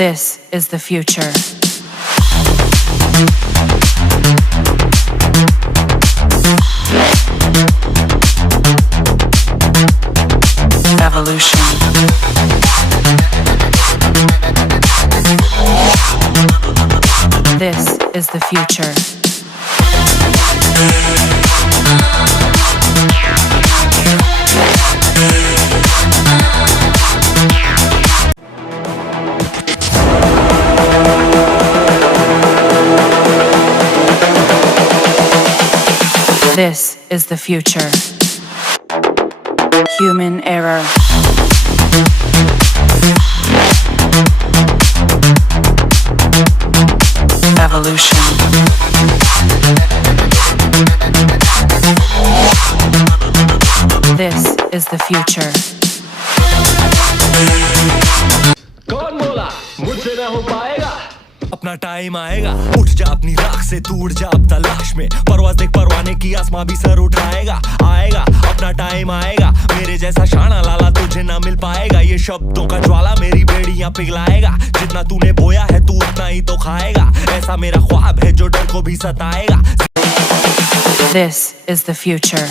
This is the future. Evolution. This is the future. This is the future. Human error. Evolution. This is the future. कौन बोला मुझसे ना हो पाएगा? अपना टाइम आएगा, उठ जा अपनी राख से, तू उड़ जा अब तलाश में, परवाज़ देख परवाने की, आसमां भी सर उठाएगा, आएगा अपना टाइम आएगा, मेरे जैसा शाना लाला तुझे ना मिल पाएगा, ये शब्दों का ज्वाला मेरी बेड़ियां पिघलाएगा, जितना तूने बोया है तू उतना ही तो खाएगा, ऐसा मेरा ख्वाब है जो डर को भी सताएगा. This is the future.